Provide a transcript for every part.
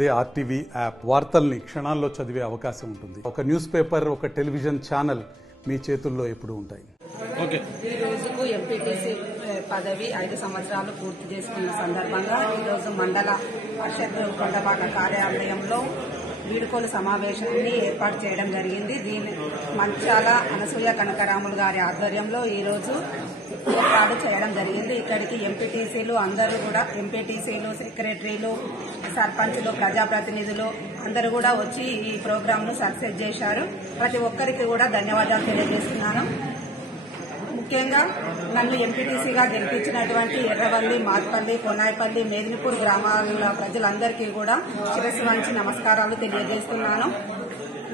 అదే RTV app వార్తల్ని క్షణాల్లో చదివే అవకాశం ఉంటుంది. ఒక న్యూస్ పేపర్, ఒక టెలివిజన్ ఛానల్ మీ చేతుల్లో ఎప్పుడూ ఉంటాయి. ఈ రోజుకు ఎంపీటీసీ పదవి 5 సంవత్సరాలు పూర్తి చేసుకున్న సందర్భంగా ఈరోజు మండల పరిషత్ కొండపాక కార్యాలయంలో వీడుకోలు సమావేశాన్ని ఏర్పాటు చేయడం జరిగింది. దీని మంచాల అనసూయ కనకరాములు గారి ఆధ్వర్యంలో ఈరోజు ఏర్పాటు చేయడం జరిగింది. ఇక్కడికి ఎంపీటీసీలు అందరూ కూడా, ఎంపీటీసీలు, సెక్రటరీలు, సర్పంచులు, ప్రజాప్రతినిధులు అందరూ కూడా వచ్చి ఈ ప్రోగ్రామ్ ను సక్సెస్ చేశారు. ప్రతి ఒక్కరికి కూడా ధన్యవాదాలు తెలియజేస్తున్నాను. ముఖ్యంగా నన్ను ఎంపీటీసీగా గెలిపించినటువంటి ఎర్రవల్లి, మాత్పల్లి, కొనాయిపల్లి, మేదినిపూర్ గ్రామాల ప్రజలందరికీ కూడా శిరస్సు వంచి నమస్కారాలు తెలియజేస్తున్నాను.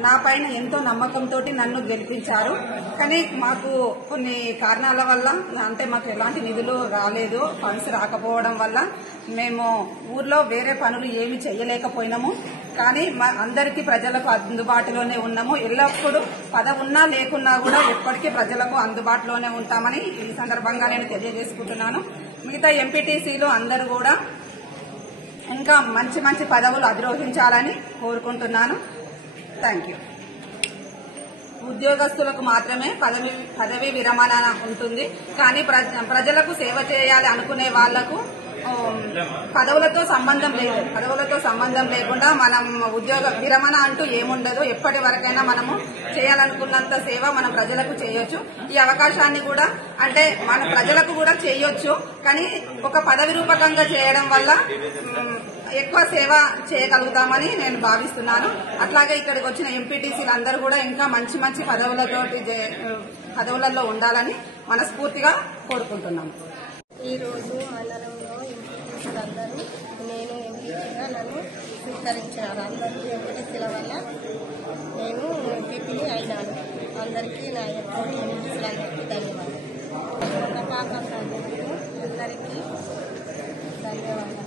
నా పైన ఎంతో నమ్మకంతో నన్ను గెలిపించారు. కానీ మాకు కొన్ని కారణాల వల్ల, అంటే మాకు ఎలాంటి నిధులు రాలేదు, ఫండ్స్ రాకపోవడం వల్ల మేము ఊర్లో వేరే పనులు ఏమి చేయలేకపోయినాము. కానీ అందరికీ ప్రజలకు అందుబాటులోనే ఉన్నాము. ఎల్లప్పుడూ పదవి ఉన్నా లేకున్నా కూడా ఎప్పటికీ ప్రజలకు అందుబాటులోనే ఉంటామని ఈ సందర్భంగా నేను తెలియజేసుకుంటున్నాను. మిగతా ఎంపీటీసీలు అందరూ కూడా ఇంకా మంచి మంచి పదవులు అధిరోహించాలని కోరుకుంటున్నాను. Thank you. ఉద్యోగస్తులకు మాత్రమే పదవి విరమణ ఉంటుంది. కానీ ప్రజలకు సేవ చేయాలి అనుకునే వాళ్లకు పదవులతో సంబంధం లేకుండా మనం ఉద్యోగ విరమణ అంటూ ఏముండదు. ఎప్పటి వరకైనా మనము చేయాలనుకున్నంత సేవ మనం ప్రజలకు చేయొచ్చు. ఈ అవకాశాన్ని కూడా, అంటే మన ప్రజలకు కూడా చేయొచ్చు, కానీ ఒక పదవి రూపకంగా చేయడం వల్ల ఎక్కువ సేవ చేయగలుగుతామని నేను భావిస్తున్నాను. అట్లాగే ఇక్కడికి వచ్చిన ఎంపీటీసీలు అందరూ కూడా ఇంకా మంచి మంచి పదవులలో ఉండాలని మనస్ఫూర్తిగా కోరుకుంటున్నాను. ఈరోజు మండలంలో ఎంపీటీసీలందరూ నేను ఎంపీటీగా నన్ను స్వీకరించారు. అందరూ ఎంపీటీసీల వల్ల నేను ఎంపీపీని అయినాను. అందరికీ నా ఎంపీటీసీలందరికీ ధన్యవాదాలు. కొండపాక ప్రజలకు అందరికీ ధన్యవాదాలు.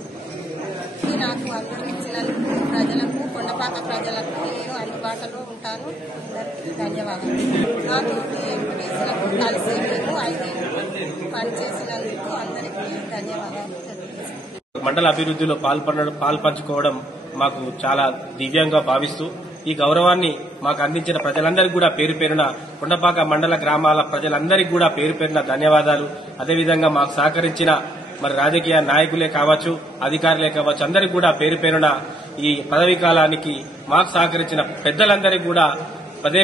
నాకు అందరూ ఇచ్చినందుకు ప్రజలకు, కొండపాక ప్రజలకు నేను అందుబాటులో ఉంటాను. అందరికీ ధన్యవాదాలు. నాతో ఎంపీటీసీలకు కలిసి నేను 5 ఏళ్ళు పనిచేసినందుకు అందరికీ ధన్యవాదాలు. మండల అభివృద్ధిలో పాల్పంచుకోవడం మాకు చాలా దివ్యంగా భావిస్తూ, ఈ గౌరవాన్ని మాకు అందించిన ప్రజలందరికీ కూడా పేరు పేరున, కొండపాక మండల గ్రామాల ప్రజలందరికీ కూడా పేరు పేరున ధన్యవాదాలు. అదేవిధంగా మాకు సహకరించిన రాజకీయ నాయకులే కావచ్చు, అధికారులే కావచ్చు, అందరికీ కూడా పేరు పేరున ఈ పదవీ కాలానికి మాకు సహకరించిన పెద్దలందరికీ కూడా పదే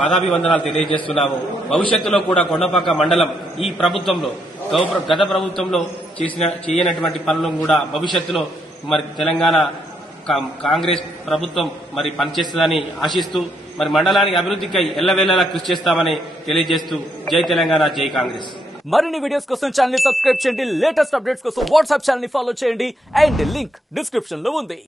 పదాభివందనాలు తెలియజేస్తున్నాము. భవిష్యత్తులో కూడా కొండపాక మండలం ఈ ప్రభుత్వంలో, గత ప్రభుత్వంలో చేయనటువంటి పనులను కూడా భవిష్యత్తులో తెలంగాణ కాంగ్రెస్ ప్రభుత్వం పనిచేస్తుందని ఆశిస్తూ, మండలానికి అభివృద్ధికై ఎల్లవేళలా కృషి చేస్తామని తెలియజేస్తూ, జై తెలంగాణ, జై కాంగ్రెస్. మరిన్ని వీడియోస్ కోసం ఛానల్ ని సబ్స్క్రైబ్ చేయండి. లేటెస్ట్ అప్డేట్స్ కోసం వాట్సాప్ ఛానల్ ని ఫాలో చేయండి. అండ్ లింక్ డిస్క్రిప్షన్ లో ఉంది.